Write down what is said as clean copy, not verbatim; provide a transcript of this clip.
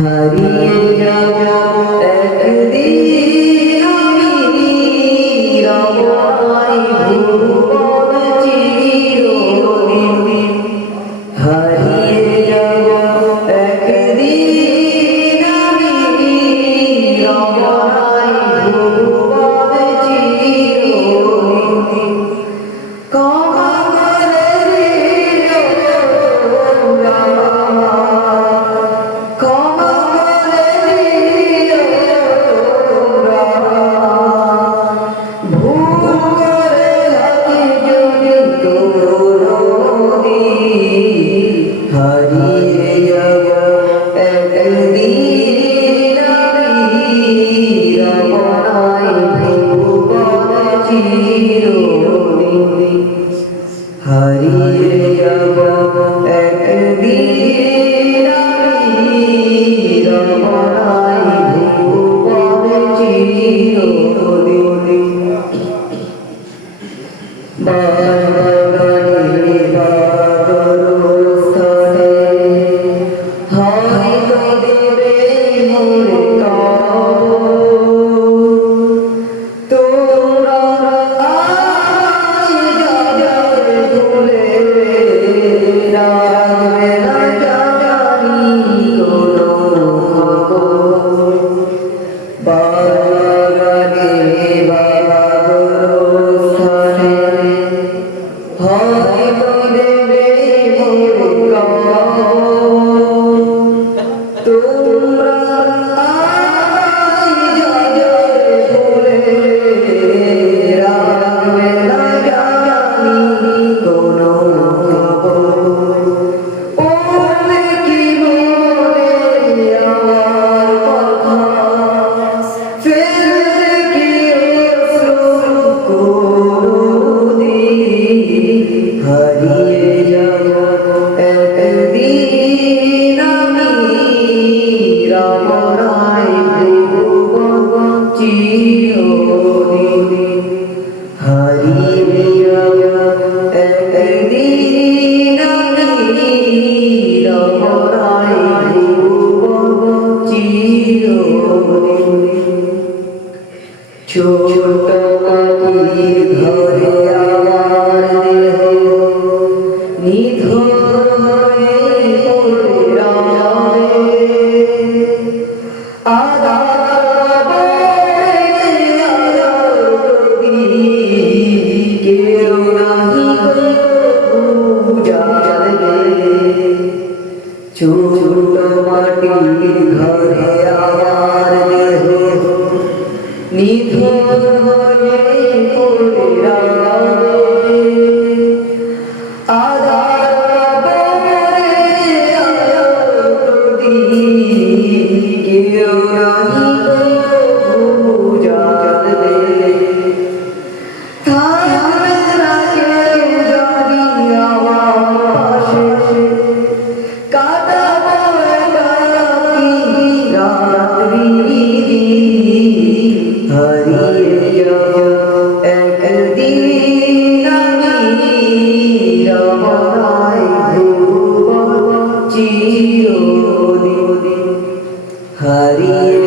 হারিয়ে যাব একদিন আমি রমাই ভুবন চিরদিন। হারিয়ে যাব একদিন আমি রমাই ভুবন চিরদিন। ক্ষমা করে দিও ক্ষমা করে দিও ভুল করে থাকি যদি কোনদিন। হারিয়ে যাব একদিন আমি রমাই ভুবন চিরদিন। হারিয়ে যাব একদিন আমি রমাই ভুবন চিরদিন। বাগানে বাদরস্থলে হয়তো দেবে মোরে তোমরা আজ যাবে ভুলে রাখবে না জানি কোনো খবর। বাগানে বাদরস্থলে হয়তো দেবে মোরে তোমরা আজ যাবে ভুলে রাখবে না জানি কোনো খবর। পড়লে কি মনে আমার কথা ফেললে কি অশ্রু কোনদিন। হারিয়ে যাব একদিন আমি রমাই ভুবন চিরদিন। হারিয়ে যাব একদিন আমি রমাই ভুবন চিরদিন। ছোট মাটির ঘরে আমার দেহ নিথর হয়ে পড়ে রবে। আধার বলে আলোর প্রদীপ কেউ নাহি বুঝাবে। ছোট মাটির ঘরে আমার দেহ নিথর হয়ে পড়ে রবে। আধার বলে আলোর প্রদীপ কেউ নাহি বুঝাবে। থাকবে না কেউ যদি আমার পাশে কাটাবো একাকী রাত্রি দিন। হারিয়ে যাব একদিন আমি রমাই ভুবন চিরদিন। হারিয়ে